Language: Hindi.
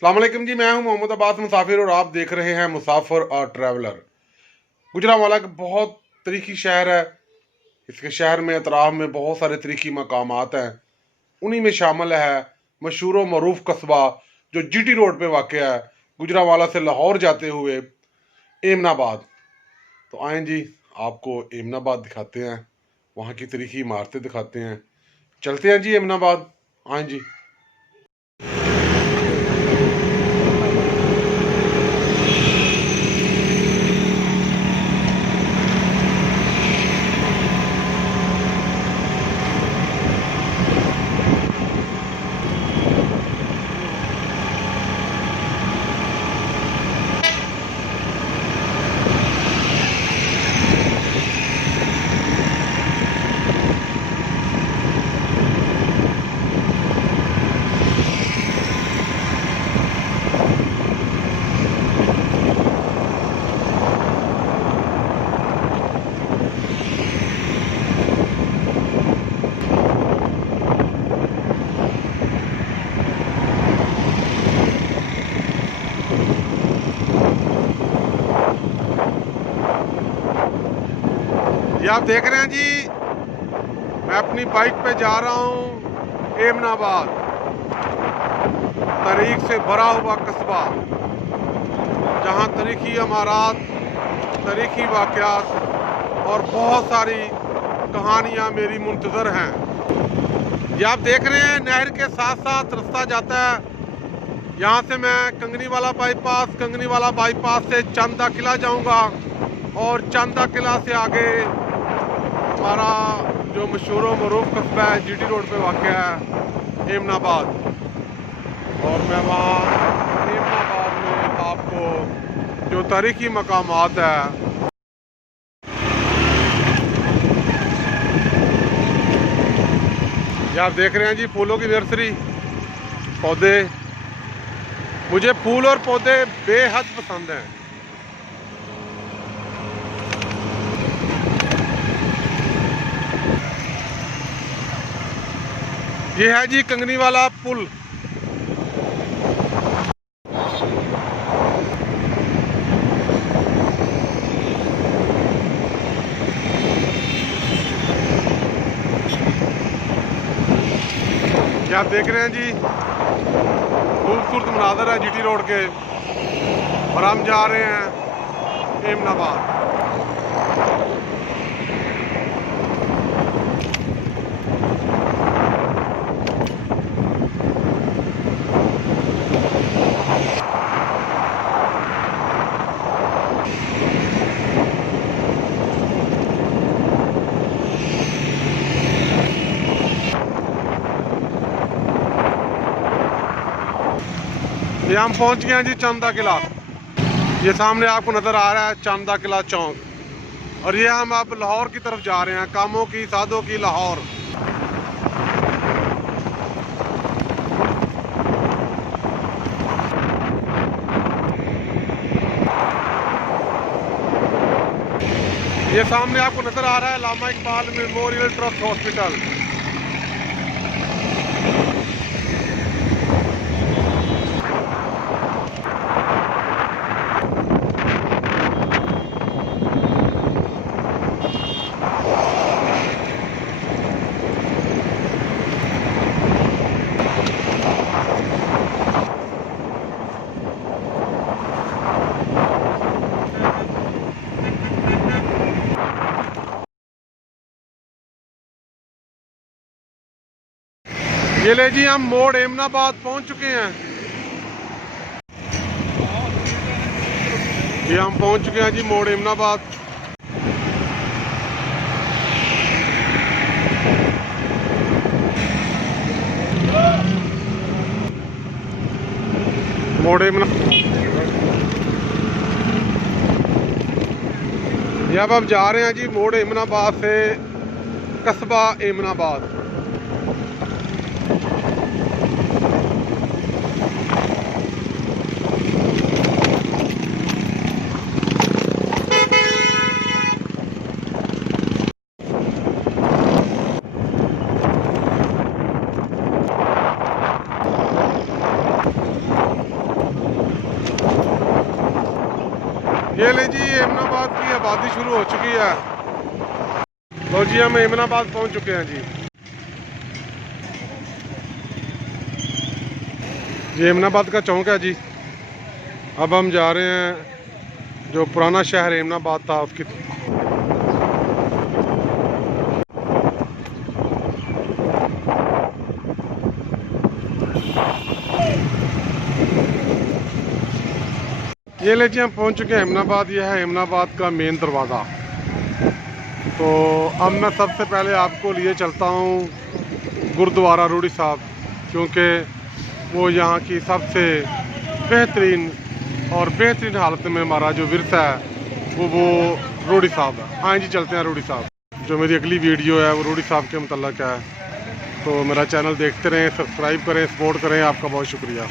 अस्सलाम वालेकुम जी। मैं हूं मोहम्मद अब्बास मुसाफिर और आप देख रहे हैं मुसाफिर और ट्रैवलर। गुजरांवाला एक बहुत तारीखी शहर है। इसके शहर में अतराफ में बहुत सारे तारीखी मकामात हैं। उन्हीं में शामिल है मशहूर व मरूफ कस्बा जो जीटी रोड पे वाक़ है, गुजरांवाला से लाहौर जाते हुए एमनाबाद। तो आएँ जी, आपको एमनाबाद दिखाते हैं, वहाँ की तारीखी इमारतें दिखाते हैं। चलते हैं जी एमनाबाद, आएँ जी। ये आप देख रहे हैं जी, मैं अपनी बाइक पे जा रहा हूँ एमनाबाद, तारीख से भरा हुआ कस्बा, जहाँ तारीखी इमारत, तारीखी वाक़यात और बहुत सारी कहानियाँ मेरी मुंतज़र हैं। ये आप देख रहे हैं नहर के साथ साथ रास्ता जाता है। यहाँ से मैं कंगनीवाला बाईपास से चांदा किला जाऊँगा और चांदा किला से आगे हमारा जो मशहूर व मरूफ कस्बा है जीटी रोड पे वाक़ है एमनाबाद। और मैं वहाँ एमनाबाद में आपको जो तारीखी मकामात है, ये आप देख रहे हैं जी, फूलों की नर्सरी, पौधे। मुझे फूल और पौधे बेहद पसंद हैं। ये है जी कंगनीवाला पुल। ये आप देख रहे हैं जी, खूबसूरत मनाज़र है जीटी रोड के, और हम जा रहे हैं एमनाबाद। ये हम पहुंच गए हैं जी चांदा किला। ये सामने आपको नज़र आ रहा है चांदा किला चौक, और ये हम अब लाहौर की तरफ जा रहे हैं, कामों की सादों की लाहौर। ये सामने आपको नज़र आ रहा है अल्लामा इकबाल मेमोरियल ट्रस्ट हॉस्पिटल। ये ले जी, हम मोड़ एमनाबाद पहुंच चुके हैं। ये हम पहुंच चुके हैं जी मोड़ एमनाबाद। मोड़ एमनाबाद, ये अब जा रहे हैं जी मोड़ एमनाबाद से कस्बा एमनाबाद। ये ले जी, एमनाबाद की आबादी शुरू हो चुकी है। लो जी, हम एमनाबाद पहुंच चुके हैं जी। ये एमनाबाद का चौक है जी। अब हम जा रहे हैं जो पुराना शहर एमनाबाद था उसकी। ये ले जी, हम पहुंच चुके हैं एमनाबाद। यह है एमनाबाद का मेन दरवाज़ा। तो अब मैं सबसे पहले आपको लिए चलता हूं गुरुद्वारा रूड़ी साहब, क्योंकि वो यहाँ की सबसे बेहतरीन हालत में हमारा जो विरसा है वो रूड़ी साहब है। हाँ जी, चलते हैं रूड़ी साहब। जो मेरी अगली वीडियो है वो रूड़ी साहब के मुतल्लक है। तो मेरा चैनल देखते रहें, सब्सक्राइब करें, सपोर्ट करें। आपका बहुत शुक्रिया।